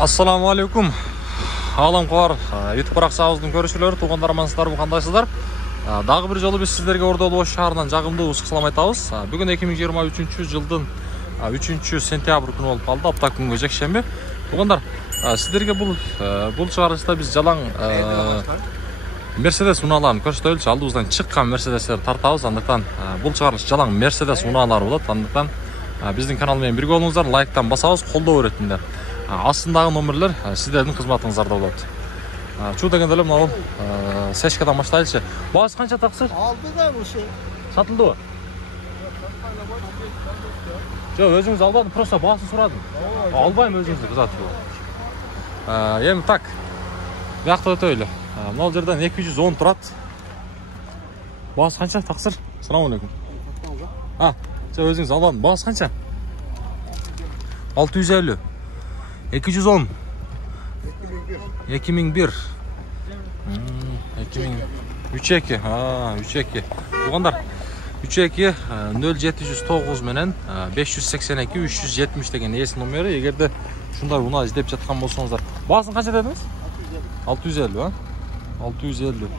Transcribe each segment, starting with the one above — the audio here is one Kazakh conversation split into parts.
Assalamu alaikum. Аламқор YouTube парақшабыздың көрушілері, туғандар амансыздар, қандайсыздар? Дағы бір жолы біз сіздерге Ордалы Ош шаарынан жағымды ысқылам айтабыз. Бүгін 2023 жылдың 3 сентябрь күні болып қалды, апта күнгі жексенбі. Туғандар, сіздерге бұл шығарылышта біз жалаң Mercedes унааларын көрсөтөлүчү, алдыбыздан чыккан Mercedesтерди тартабыз. Андыктан бұл шығарылыш жалаң Mercedes унаалары болот. Андыктан биздин канал менен бирге болуңуздар, лайктан басабыз, колдоо беретиндер. Астындағы номерлер сіздердің қызматыңыздарда болады. Чу деген дәлем мынау сешкадан баштайлычы. Бағасы қанша тақсыр? Алды да осы. Сатылды ба? Жоқ, өзіңіз албадым, просто бағасын сұрадым. Албайым өзіңізді қызатып. Ем так. Бияқта өтөйлі. Мынау жерден 210 тұрады. Бағасы қанша тақсыр? Салам алейкум. Жоқ, өзіңіз албадым. Бағасы қанша? 650. 210 2001 32 32 Туғандар 32 0709 менен 582 370 деген есім номері. Егерде шундар уна іздеп жатқан болсаңыздар, бағасын қанша дедіңіз? 650, 650.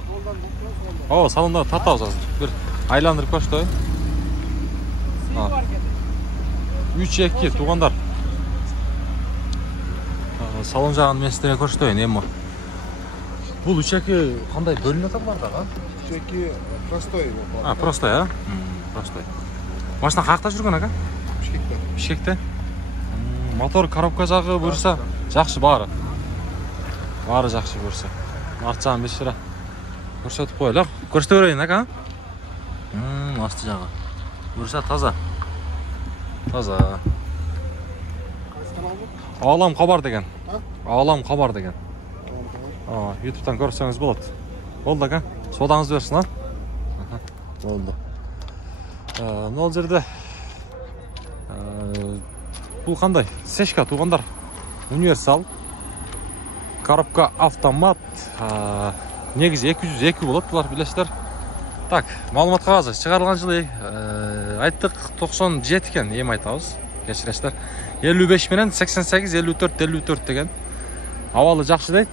Салонда тартабыз азыр. Бір айландырып көрсөтөйүн. 32 туғандар. Салон жағын мен сіздерге көрсөтөйүн эми. Бул 32 кандай бөлүнүп атат барда? 32 простой. Простой, Простой. Машина каякта жүргөн ака? Бишкекте. Бишкекте. Мотор, коробка жагы буюрса, жакшы баары. Баары жакшы буюрса. Арт жагын бешира көрсөтүп коелу. Көрсөтө берейин ака. Асты жагы. Буюрса таза. Таза. Алам хабар деген. Алам хабар деген. YouTube'дан көрсеңіз болады. Болды ака. Содаңыз берсін, Болды. Нол жерде бұл қандай? Сешка туғандар. Универсал. Коробка автомат. Негізі 202 болады, бұлар білесіздер. Так, малымат қағазы. Шығарылған жылы айттық 97 екен, ем айтабыз. Кешіресіздер. 55 менен 88, 54, 54 деген. Авалы жақшы дейді.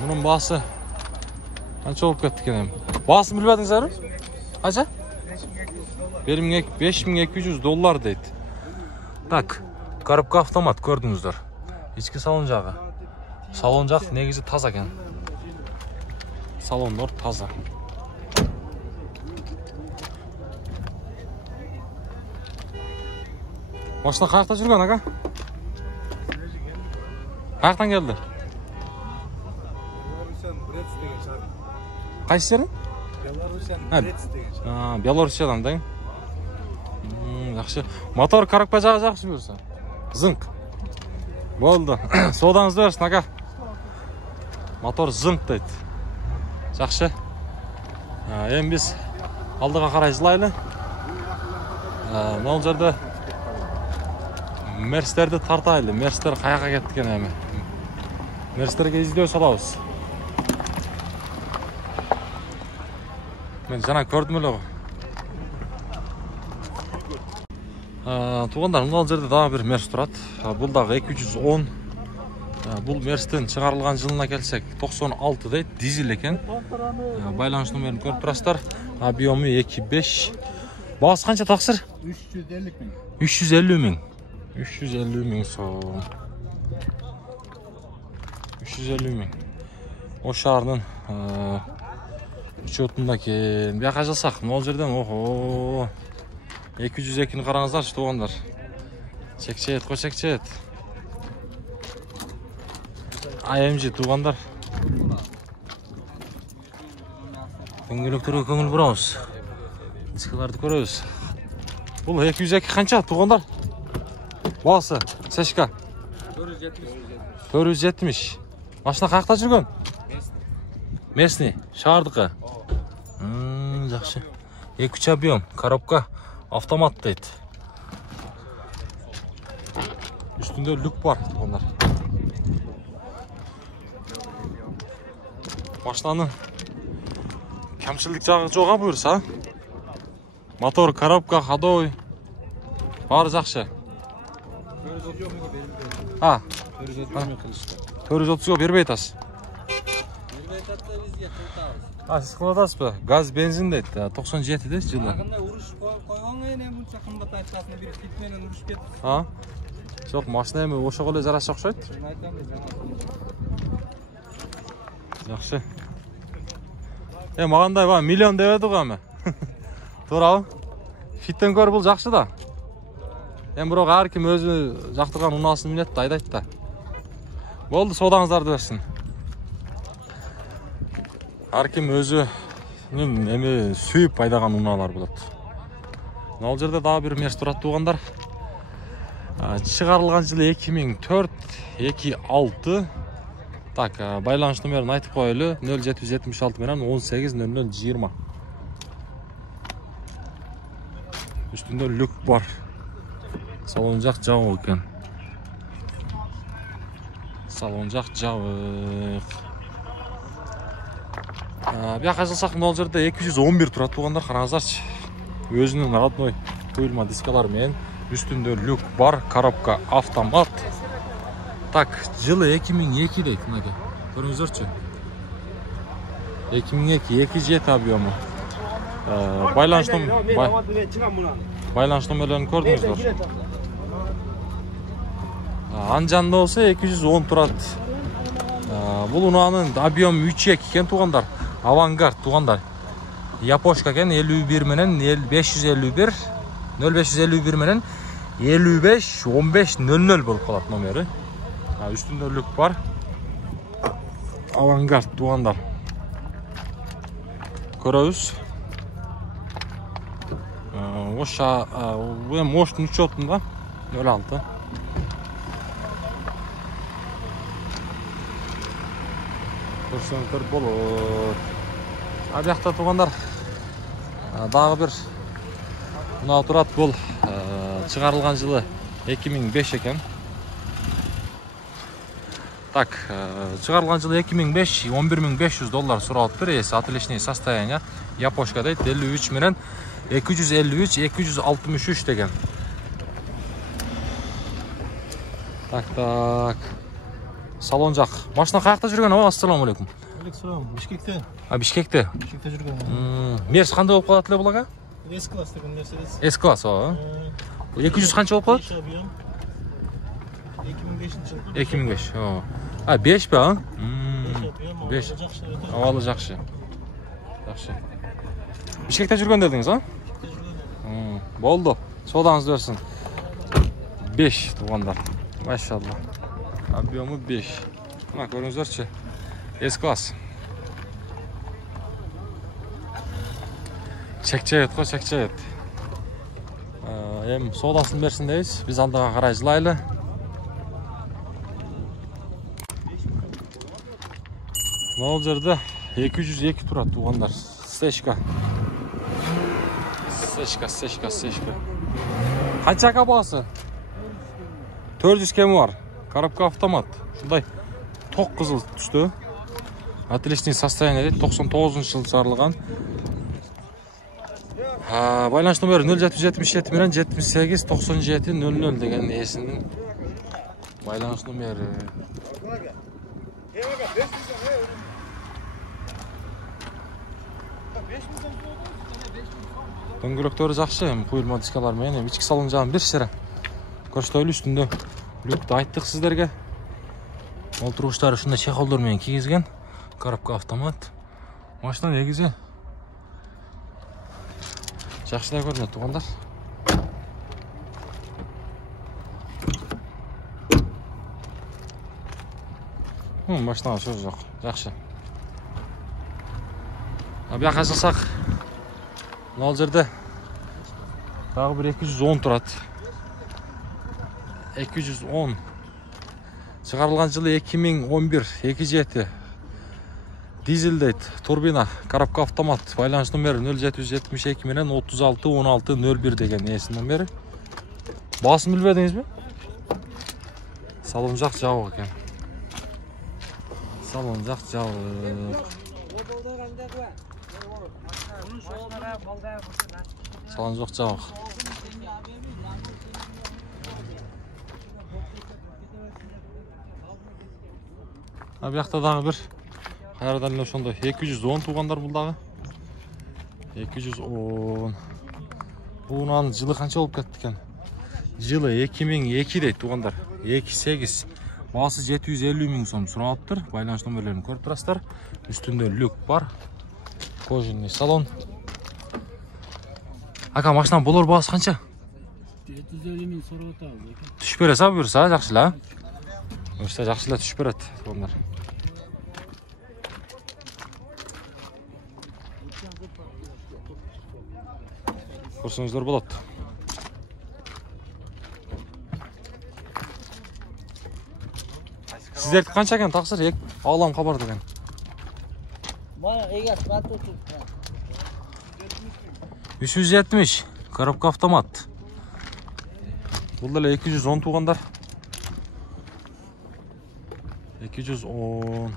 Мұның басы қанша болып кетті екен. Басын білбедіңіз әрі? Қанша? $5200 дейді. Так, коробка автомат көрдіңіздер. Ички салон жағы. Салон жақ негізі таза екен. Салондар таза. Машина қаяқта жүрген, ака? Қаяқтан келді? Қайсы жерін? Белорусиядан дейін. Жақшы. Мотор, коробка жағы жақшы көрсі. Зыңқ. Болды. Содаңызды берсін, ака. Мотор зыңқ дейді. Жақшы. Ең біз алдыға қарай жылайлы. Бұл жерде Мерстерді тартайлы. Мерстер қаяқа кеттікен әмі. Мерстерге іздеу салауыз. Мен жана көрдім өлі ғой. Туғандар, мұнал жерде дағы бір мерс тұрады. Бұл дағы 210. Бұл мерстен шығарылған жылына келсек 96 дейді. Дизель екен. Байланыш номерін көріп тұрастар. Объемы 2.5. Бағасы қанша тақсыр? 350 мың. 350 мың соң. 350 мың. Ош шаарынын учетунда кен. Бияқа жасақ. Ол жерден 202-ні қараңыздар, туғандар. Чекчет, қой чекчет. AMG туғандар. Дөңгелектерге көңіл бұрамыз. Дискаларды көрөбүз. Бұл 202 қанша туғандар? Бағасы, сешка? 470. Машина қаяқта жүрген? Местный, шаардықы. Жақшы. 2 объем, коробка, автомат дейді. Үстінде люк бар, туғандар. Машинаның кәмшілдік жағы жоға бұйырса. Мотор, коробка, ходовый. Бары жақшы. Ha, 430 430'ga berбей атасыз. Бербей атса бизге кылтабыз. Ha, siz kılıp atasızbı? Gaz benzin deydi. 97'de жылы. Ағында уруш койгонго эне мынча кымбат айтасың, бир кит менен уруш кетип. Ha? Жоқ, машина эми ошого эле жараша окшойт. Мен айтам жаңа. Жакшы. Магандай ба миллион деп эди го эми. Туурабы? Фиттен көрү бул жакшы да. Бирок ар ким өзү жактырган унаасын минет да, айдайт да. Болду, соодаңыздарды берсин. Ар ким өзүнүн эми сүйүп айдаган унаалар болот. Ал жерде дагы бир мерс турат туугандар. Чыгарылган жылы 2004, 26. Так, байланыш номерин айтып коелу. 0776 менен 180020. Üstünde lük var. Salıncak cavuk ekan. Salıncak cavuk. Bir жазылсақ мына жерде 211 турат туғандар, қараңыздарчы. Өзүнүн родной құйылма дискалары менен, үстүндө люк бар, коробка автомат. Так, жылы 2002 дейт, мынакей. Көрүңүздөрчү. 2002, 2.7 объему. Байланыш номерлерин көрдүңүздөр. Анжанда болсо 210 турат. Бул унаанын объему 3.2 экен туугандар. Авангард туугандар. Япошка экен 51 менен 551, 0551 менен 55 15 00 болуп калат номери. Üstünde lük var. Avangard tуугандар. Көрөбүз. Оша, моштун учетунда 06. Көрсөңүздөр болот. Биякта туугандар дагы бир унаа турат. Бул чыгарылган жылы 2005 экен. Так, чыгарылган жылы 2005, $11.500 суралыптыр. Эси отличный состояние. Япошка дейт, 53 менен 253, 263 деген. Так. Салон жак. Машина каякта жүргөн аба? Ассаламу алейкум. Алейкум, Бишкекте. Бишкекте. Бишкекте жүргөн. Мерс кандай болуп калат эле бул ага? S-класс деген Мерседес. S-класс, ооба. 200 канча болуп калат? 2005-жылы. 2005. 5 бе, а? 5. Абалы жакшы. Бишкекте жүргөн дедиңиз, а? Болду. Соодаңыз берсин. 5 туугандар. Машалла. Объему 5. Мына көрүңүздөрчү. S-класс. Чекчейт го, чекчейт. Эми соодасын берсин дейбиз. Биз алдыга карай жылайлы. Мына жерде 202 турат туугандар. Сечка. Канча ака баасы? 400 кеми бар. Коробка автомат. Ушундай ток кызыл түштү. Отличный состояние дейт. 99-жылы чыгарылган. Байланыш номери 0777 менен 78 97 00 деген эсинин байланыш номери. Дөңгөлөктөрү жакшы, куюлма дискалар менен ички салон жагын бир сере көрсөтөлү. Үстүндө люкту айттык сиздерге. Олтургучтары ушундай чехолдор менен кийгизген. Коробка автомат. Машина негизи жакшылай көрүнөт туугандар. Машина сөз жок. Жакшы. Бияка жазсак, мына жерде дагы бир 210 турат. 210. Чыгарылган жылы 2011, 2.7. Дизель дейт, турбина, коробка автомат. Байланыш номери 0772 менен 36 16 01 деген эсин номери. Баасын билбедиңизби? Салон жак жабык экен. Салон жак жабык. Салон жок жабык. Bu yoqda dagы bir qayerdan эле ошондой 210 туугандар бул дагы. 210. Bunun жылы канча болуп кетти экен? Жылы 2002 дейт туугандар. 28. Баасы 750 миң сом суралыптыр. Байланыш номерлерин көрүп турасыздар. Үстүндө люк бар. Кожаный салон. Ака, машинанын болор баасы канча? 750 миң сурап атабыз. Түшүп бересиз, буюрса, жакшы эле. Буюрса жакшы эле түшүп берет туугандар. Көрсөңүздөр болот. Сиздердики канча экен таксыр? Алам кабар деген. Бана эгес батты tuttu. 370. Коробка автомат. Бул деле 210 туугандар. 210.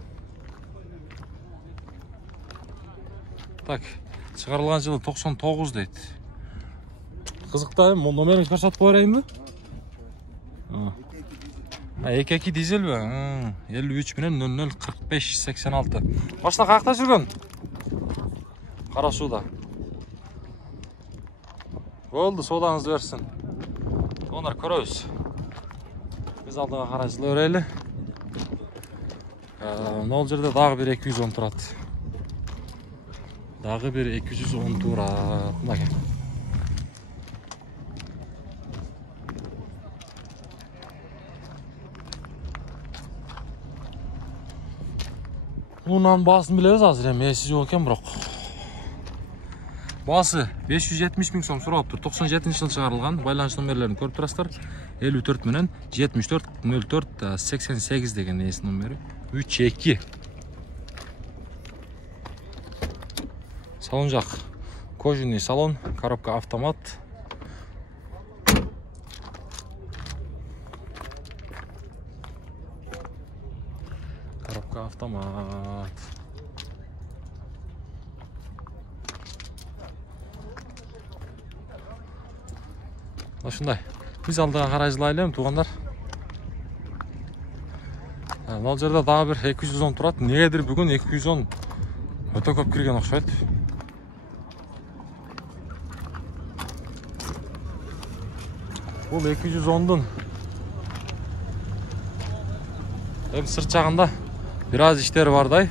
Так, чыгарылган жылы 99 дейт. Кызыкта, номерин көрсөтүп коерейинби? 2 дизелби? 53 менен 00 45 86. Машина каякта жүргөн? Кара сууда. Болду, соодаңызды берсин. Ондар көрөбүз. Биз алдыга карай жылы өрөйлү. Нол жерде дагы бир 210 турат. Дагы бир 210 турат. Мынакей. Bunun basını biliriz azır, meyesiz yok eкен bırak. Bası 570 ming so'm so'raliptir. 97 yıl çıkarılgan. Байланыш номерлерин көрүп турасыздар. 54 менен 74 04 88 деген эс номери. 32. Салон жак. Кожаный салон, коробка автомат. Коробка автомат. Ошундай. Биз алдыга карай жылайлы туугандар. Мына жерде дагы бир 210 турат. Негедир бүгүн 210 өтө көп кирген окшойт. Бул 210дун сырт жагында бир аз иштери бардай.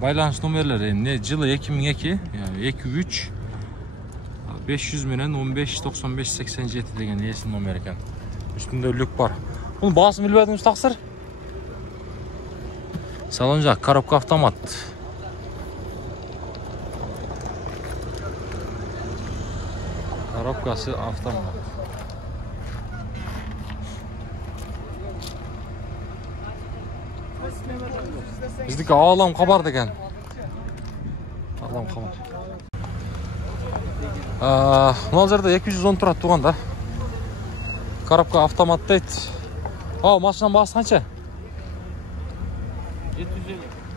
Байланыш номерлери эмне? Жылы 2002, 23 500 менен 15 95 87 деген эсин номер экен. Үстүндө люк бар. Бунун баасын билбедиңиз таксыр? Салон жак, коробка автомат. Коробкасы автомат. Биздики алам кабар деген. Алам кабар. Мына жерде 210 турат тууганда. Коробка автомат дейт. Машинанын баасы канча?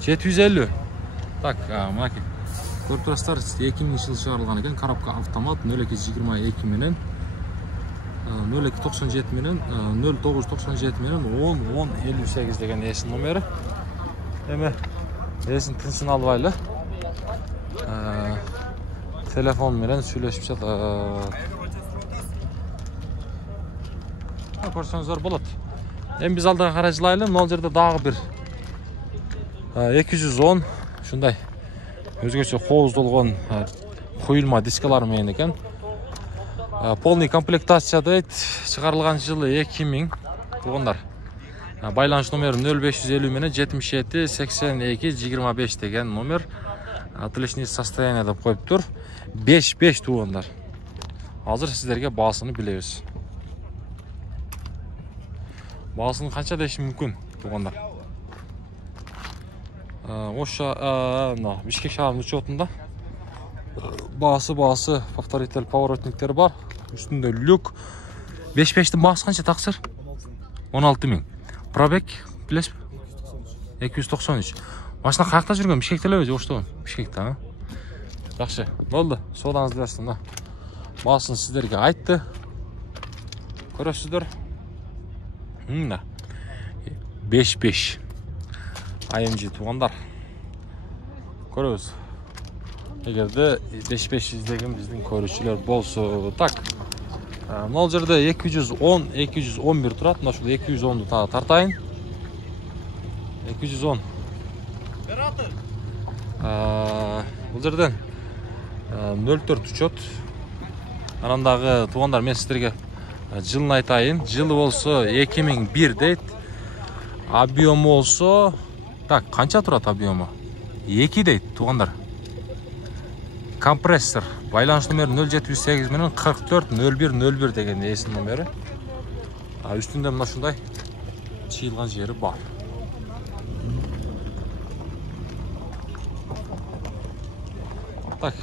750. Так, мынакей. Көрүп турасыздар, 2000 жыл чыгарылган экен. Коробка автомат 0222 менен 0297 менен 0997 менен 10 58 деген эсин номери. Эми эсин тынчын албайлы. Telefon менен сүйлөшүп жатат. Көрсөңүздөр болот. Эми биз алдыга карай жылайлы. Мына жерде дагы бир 210 ушундай өзгөчө кооздолгон куюлма дискалар менен экен. Полный комплектация дейт. Чыгарылган жылы 2000 туугандар. Байланыш номери 0550 менен 77 82 25 деген номер. Отличный состояние деп коюптур. 5 туугандар. Азыр сиздерге баасыны билебиз. Баасын канча дешим мүмкүн туугандар? Ошо Бишкек шаарынын учетунда баасы повторитель поворотниктер бар. Үстүндө люк. 5-5тин баасы канча таксыр? 16 миң. Пробег билесизби? 293. Машина каякта жүргөн? Бишкекте элеби же ошто? Бишкекте, Жакшы. Болду. Соодаңызды берсин. Баасын сиздерге айтты. Көрөсүздөр. 5-5. IMG туғандар. Көріңіз. Егерде 5-5 izlеген біздің көрушілер болсы. Так. Мынау жерде 210, 211 тұрады. Мына шул 210-ды тағы тартайын. 210. Бұл жерден 04 учет. Арандағы туғандар мен сіздерге жылын айтайын. Жылы болса 2001 дейт. Объемы болса, так, қанша тұрады объемы? 2 дейт туғандар. Компрессор. Байланыш номері 078 менен 440101 деген есін номері. Үстінде мына шундай чиылған жері бар. Так.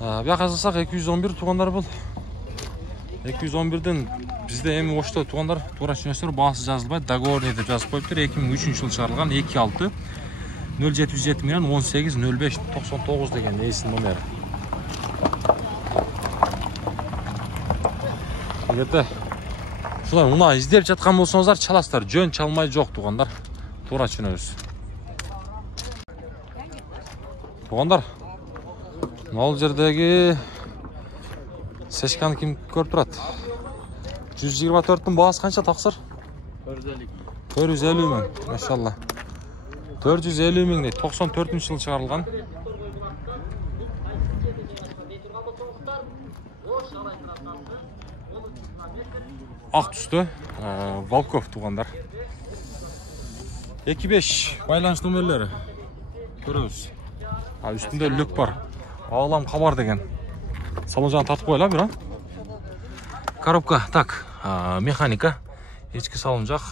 Бияқ жазылсақ 211 туғандар бұл. 211-ден бізде эми ошто туғандар тура түшүнөсүздөр, баасы жазылбайт, договорный деп жазып коюптур. 2003 жыл чыгарылган 26 077 менен 18 05 99 деген эсин номери. Эгерде ушулай муна издеп жаткан болсоңуздар, чаласыздар. Жөн чалмай жок туғандар. Тура түшүнөбүз. Туғандар, мал жердеги сешканы ким көрүп турат? 124-тің баасы қанша тақсыр? 450 мың, машалла. 450 мың дейді, 94-ші жыл шығарылған. Ақ түсті, Волков туғандар. 2-5 байланыш номерлері. Көріңіз. Үстінде люк бар. Алам хабар деген. Салон жағын тартып қойла бір, коробка, так, механика, ечкі салон жақ,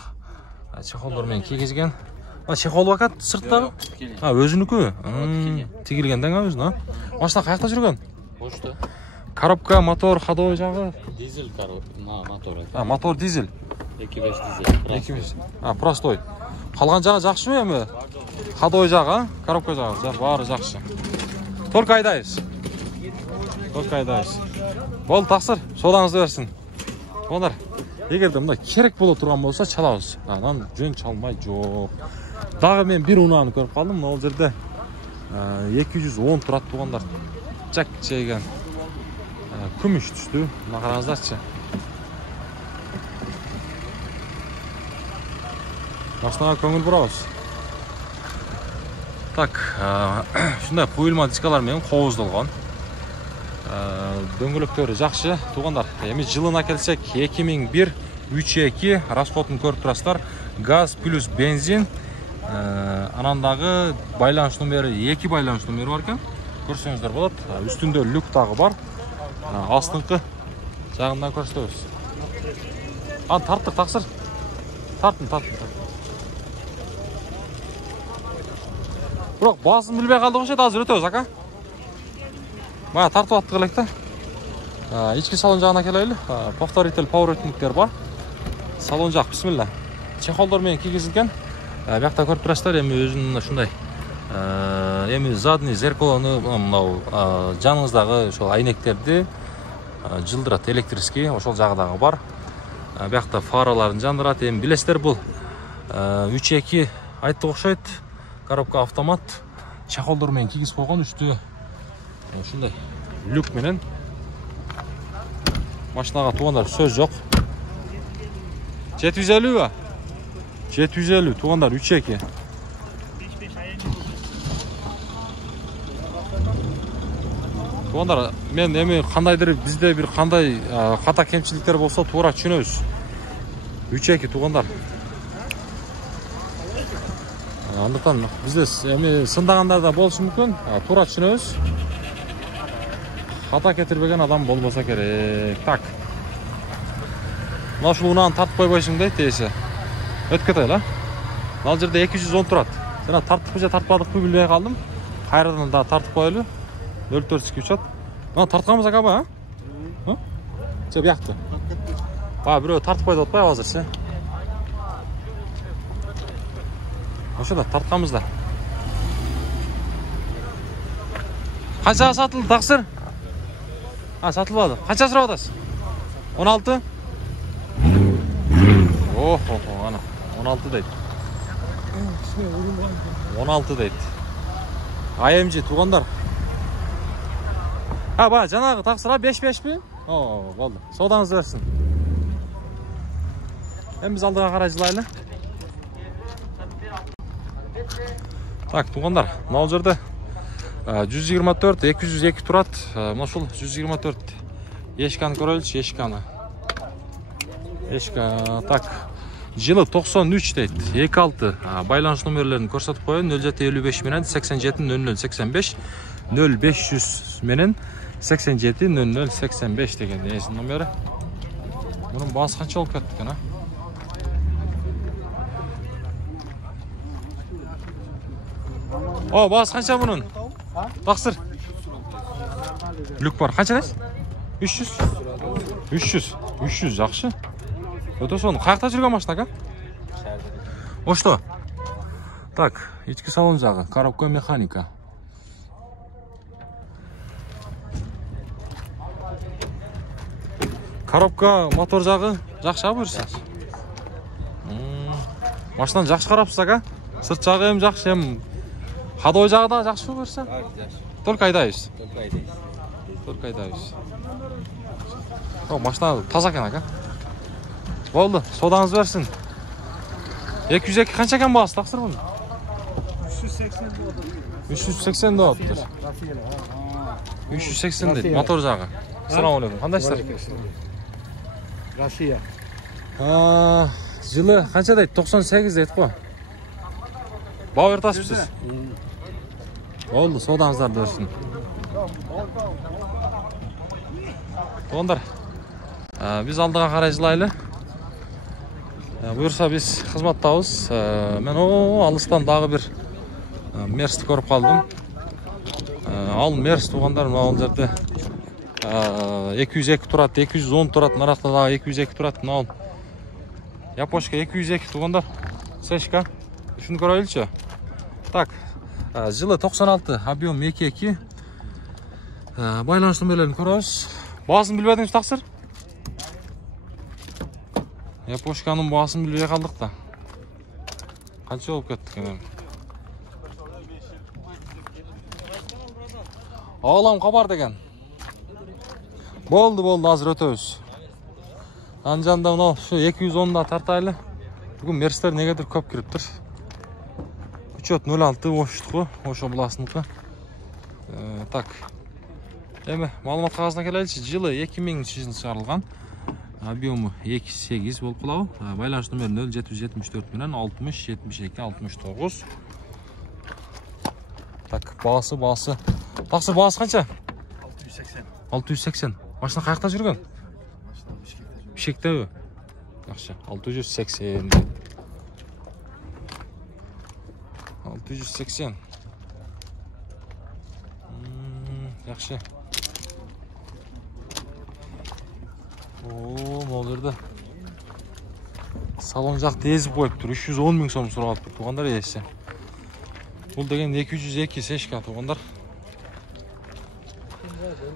чехолдармен кигізген. Чехол бакат сырттағы? Өзінікі? Тегілгенден өзін, машина қаяқта жүрген? Ошты. Коробка, мотор, ходовой жағы? Дизель мотор. Мотор дизель? 2.5 дизель. Простой. Қалған жағы жақшы ме емі? Ходовой жағы, коробка жағы, бары жақшы. Только айдайыз? Только айдайыз. Бол тақсыр, содаңызды берсін. Ондар, егерде мұнда керек болу тұрған болса, чалауыз. Анан жөн чалмай жоқ. Дағы мен бір ұнағын көріп қалдым. Ол жерде 210 тұрат туғандар. Жак жеген. Күміш түсті. Мақараңыздаршы. Машинаға көңіл бұрауыз. Так, шындай қойылма дискалар мен қоғыздылған. Дөңгөлөктөрү жакшы туғандар. Эми жылына келсек 2001 3.2 расходун көрүп турасыздар. Газ плюс бензин. Анандагы байланыш номери 2 байланыш номери бар экен. Көрсөңүздөр болот. Үстүндө люк дагы бар. Астыңкы жагынан көрсөтөбүз. Тарттык таксыр. Тарттым. Бирок баасын билбей калдык окшойт, азыр өтөбүз, ака. Бая тартып аттық элек та. Ички салон жағына келелі. Повторитель пауэрлифтингтер бар. Салон жақ, бисмилла. Чехолдор менен кигизилген. Бияқта көрүп турасыздар, эми өзүнүн ушундай. Эми задний зеркалону, мынау жаныңыздагы ошол айнектерди жылдырат, электрический, ошол жагы дагы бар. Бияқта фараларын жандырат. Эми билесиздер, бул 3.2 айттык окшойт. Коробка автомат. Чехолдор менен кигиз койгон, үстү ушундай люк менен. Машинага туғандар сөз жоқ. 750 ба? 750 туғандар 3.2. Туғандар, мен эми кандайдыр бизде бир кандай хата кемчиликтер болсо туура түшүнөбүз. 3.2 туғандар. Андыктан бизде эми сындагандар да болушу мүмкүн. Туура түшүнөбүз. Хата кетирбеген адам болмаса керек. Так. Мына ушул унааны тартып койбойсуң дейт ээси. Өтүп кетели, Ал жерде 210 турат. Жана тарттыкпы же тартпадыкпы билбей калдым. Кайрадан да тартып коелу. 04 учет. Мына тартканбыз ака, Же биякты. Бирөө тартып койду атпайбы азырчы? Ошода тартканбыз да. Канчага сатылды таксыр? Сатылбады. Канча сурап атасыз? 16? Ана 16 дейт. 16 дейт. AMG туугандар. Ба, жанагы таксыра 5-5 болду. Содаңыз берсин. Эми биз алдыга карай жылайлы. Так, туугандар, мына жерде 124, 202 турат. Мына ушул 124 эшканы көрөлүчү, эшканы. Эшка, так. Жылы 93 дейт. 26 байланыш номерлерин көрсөтүп коеюн. 0755 менен 87 00 85, 0500 менен 87 00 85 деген эсин номери. Мунун баасы канча болуп кетти экен, баасы канча мунун? Таксыр. Люк бар. Канча дейсиз? 300. 300 жакшы. Өтө сонун. Каякта жүргөн машина ака? Ошто. Так, ички салон жагы, коробка механика. Коробка, мотор жагы жакшы буюрса. Машинаны жакшы карапсыз ака? Сырт жагы эми жакшы, эми ходовой жагы да жакшы буюрса? Только айдайбыз. Только айдайбыз. Машина таза экен ака. Болду, содаңыз берсин. 202 канча экен баасы таксыр мунун? 380 болуптур. 380 дейт, мотор жагы. Салам алейкум, кандайсыздар? Россия. Жылы канча дейт? 98 дейт го. Баа ортасызбыз. Болду, содаңыздарды берсин. Туугандар, биз алдыга карай жылайлы. Буюрса биз кызматтабыз. Мен алыстан дагы бир Мерсти көрүп калдым. Ал Мерс туугандар, мына жерде 202 турат, 210 турат, наракта дагы 202 турат. Мына Япошка 202 туугандар. Сешка. Ушуну көрөлүчү. Так, жылы 96, объем 22. Байланыш номерлерин көрөбүз. Баасын билбедиңиз таксыр? Япошканын баасын билбей калдык да. Канча болуп кеттик эми? Алам кабар деген. Болду, азыр өтөбүз. Анжанда мына ушу 210да тартайлы. Бүгүн Мерстер негедир көп кириптир. Учет 06 оштуку, ошо буласыныкы. Так. Эми маалымат кагазына келеличи. Жылы 2000-жылы чыгарылган. Объему 2.8 болуп калабы. Байланыш номери 0774 менен 60 72 69. Так, баасы. Таксыр баасы канча? 680. 680. Машина каякта жүргөн? Бишкектеби? Жакшы, 680. 680. Жакшы. Могул жерде салон жакты эзип коюптур. 310 000 сом суралыптыр туугандар ээси. Бул деген 202 сешка туугандар.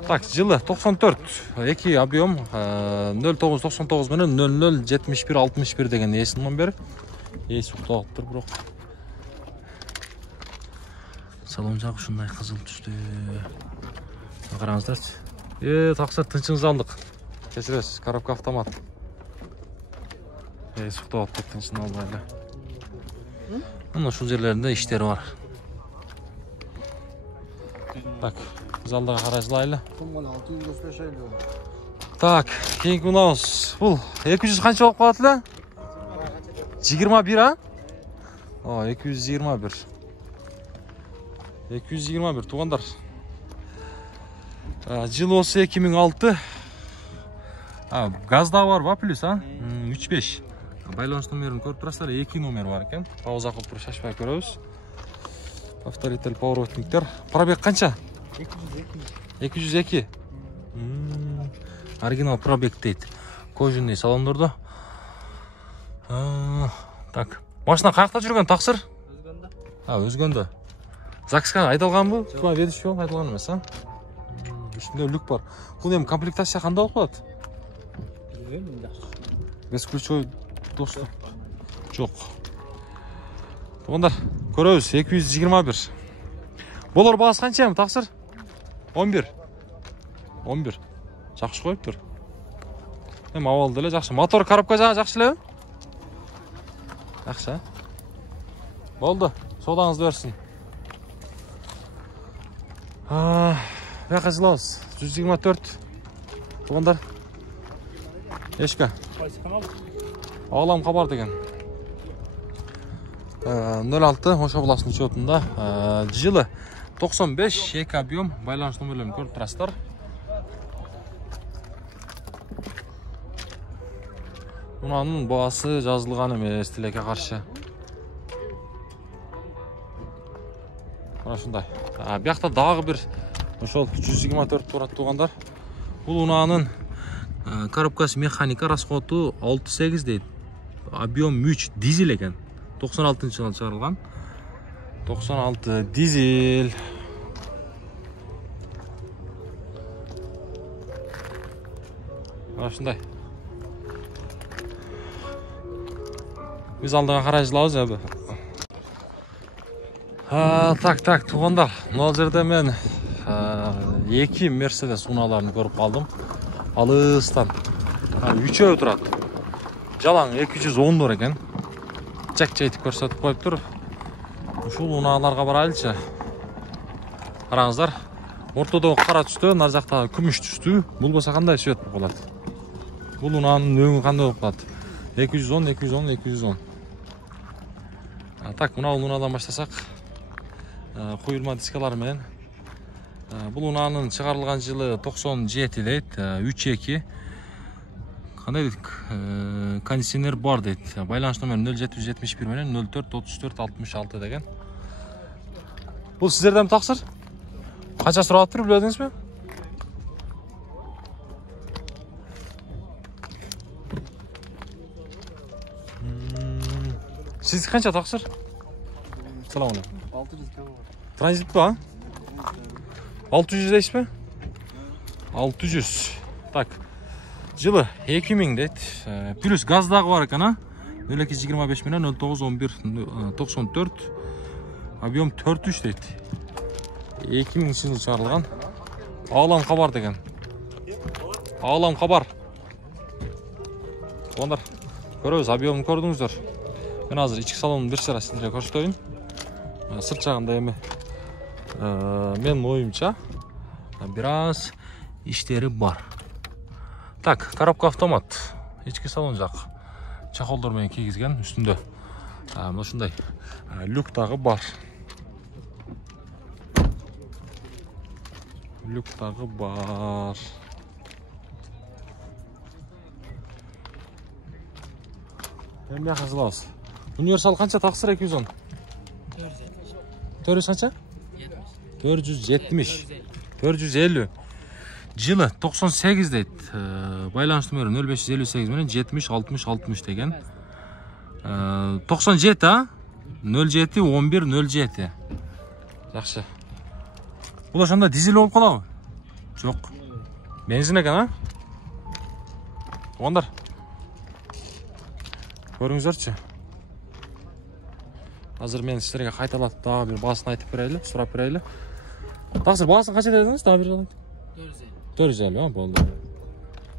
Так, жылы 94, 2 объем 0999 менен 0071 61 деген эсин номер. Эси укталыптыр бирок. Салон жагы ушундай кызыл түстүү. Караңыздарчы. Таксыр тынчыңызды алдык. Кечиресиз, коробка автомат. Эси укталып тынчын албайлы. Мына ушул жерлеринде иштери бар. Так, биз алдыга карай жылайлы. Так, кийинки мынабыз. Бул 200 канча болуп калат эле? 21 а? 221. 221 туугандар. Жыл осы 2006. Газда бар ба плюс, 3.5. Байланыш номерин көрүп турасыздар, 2 номер бар экен. Пауза кылып туруп шашпай көрөбүз. Повторитель поворотниктер. Пробег канча? 202. Оригинал пробег дейт. Кожаный салондордо. Так. Машина каякта жүргөн таксыр? Өзгөндө. ЗАГСка айдалганбы? Тума ведущий болуп айдалган эмес, Үстүндө люк бар. Бул эми комплектация кандай болуп калат? Бесключевой доступ жок. Туугандар, көрөбүз 221. Болор баасы канча эми таксыр? 11. 11. Жакшы коюптур. Эми абал деле жакшы. Мотор коробка жагы жакшы элеби? Жакшы. Болду. Содаңызды берсин. Бияка жылабыз. 124. Туугандар. Эшка. Алам кабар деген. 06 Ошо буласынын счетунда жылы 95 2 объем байланыш номерлерин көрүп турасыздар. Мунанын баасы жазылган эмес тилекке каршы. Мына ушундай. Биякта дагы бир ошол 124 турат туугандар. Бул унаанын коробкасы механика, расходу 6-8 дейт. Объем 3 дизель экен. 96-жылы чыгарылган. 96 дизель. Мына ушундай. Биз алдыга карай жылабыз эби. Так, туугандар. Мына жерде мен 2 Mercedes унааларын көрүп калдым. Алыстан. 3-өө турат. Жалаң 210 бар экен. Чек айтып көрсөтүп коюптур. Ушул унааларга барайлычы. Караңыздар. Ортодогу кара түстө, нар жактагы күмүш түстүү. Бул болсо кандай цвет болуп калат? Бул унаанын өңү кандай болуп калат? 210. Так, мына унаадан баштасак. Куйулма дискалар менен. Бул унаанын чыгарылган жылы 97 дейт. 3-2. Кандай дейт? Кондиционер бар дейт. Байланыш номери 0771 менен 04-34-66 деген. Бул сиздерден таксыр? Канча сураттыр билдиңизби? Siz kança taksır? Selam aleyküm. 600 km. Transit mi ha? 600 deyiş mi? 600. Tak. Жылы 2000 дейт. Плюс газ дагы бар экен, а? 0225 менен 091194. Объем 43 дейт. 2000 жылы чыгарылган. Алам кабар деген. Алам кабар. Ондар көрөбүз, объемун көрдүңүздөр. Мен азыр ички салонун бир чара сиздерге көрсөтөйүн. Сырт жагында эми менин оюмча бир аз иштери бар. Так, коробка автомат. Ички салон жак чахолдор менен кийгизген, үстүндө мына ушундай люк дагы бар. Люк дагы бар. Эми казылабыз. Универсал канча таксыр 210? 400 канча? 470. 450. Жылы 98 дейт. Байланыш номери 0558 менен 70-60-60 деген. 97, а? 07-11-07. Жакшы. Бул ошондо дизель болуп калабы? Жок. Бензин экен, а? Ондар. Көрүңүздөрчү. Азыр мен сиздерге кайталап дагы бир баасын айтып берели, сурап берели. Таксыр баасын канча дедиңиз? Дагы бир жолу. 450, а, болду.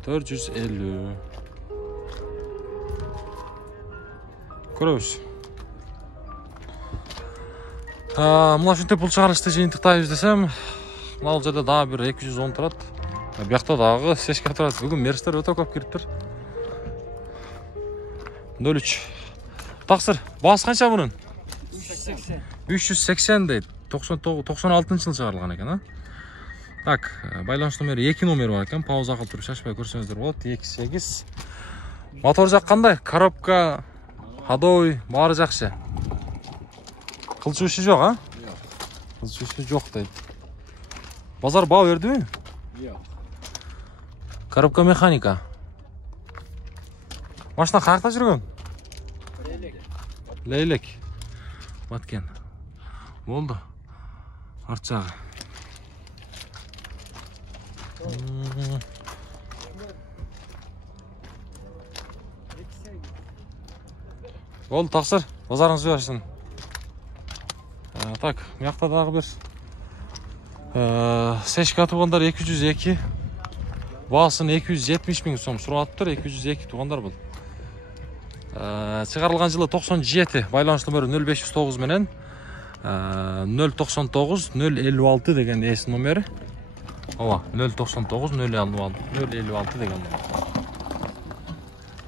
450. Көрөбүз. Мына ушинтип бул чыгарылышты жыйынтыктайбыз десем, мына жерде дагы бир 210 турат. Биякта дагы сешка турат. Бүгүн мерстер өтө көп кириптир. 03. Таксыр, баасы канча мунун? 380 дейт. 96-жылы чыгарылган экен, а? Так, байланыш номери 2 номер бар экен. Пауза кылып туруп шашпай көрсөңүздөр болот. 28. Мотор жак кандай? Коробка, ходовой, баары жакшы. Кылчу иши жок, а? Кылчу иши жок дейт. Базар баа бердиби? Жок. Коробка механика. Машина каякта жүргөн? Лейлек. Баткен. Болду. Арт жагы. Болду, таксыр. Базарыңыз жиберсин. Так, мыякта дагы бир Сешка туугандар 202. Баасын 270 миң сом сурап атыптыр. 202 туугандар бул. Чыгарылган жылы 97, байланыш номеру 0509 менен 099 056 деген эс номери. Ооба, 099 056 деген.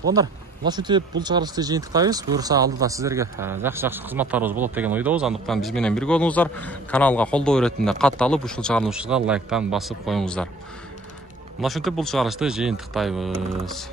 Туугандар, ушинтип бул чыгарылышты жыйынтыктайбыз. Буюрса алдыда сиздерге жакшы кызматтарыбыз болот деген ойдобуз. Андыктан биз менен бирге болуңуздар. Каналга колдоо иретинде катталып, ушул чыгарылышыбызга лайктан басып коюңуздар. Ушинтип бул чыгарылышты жыйынтыктайбыз.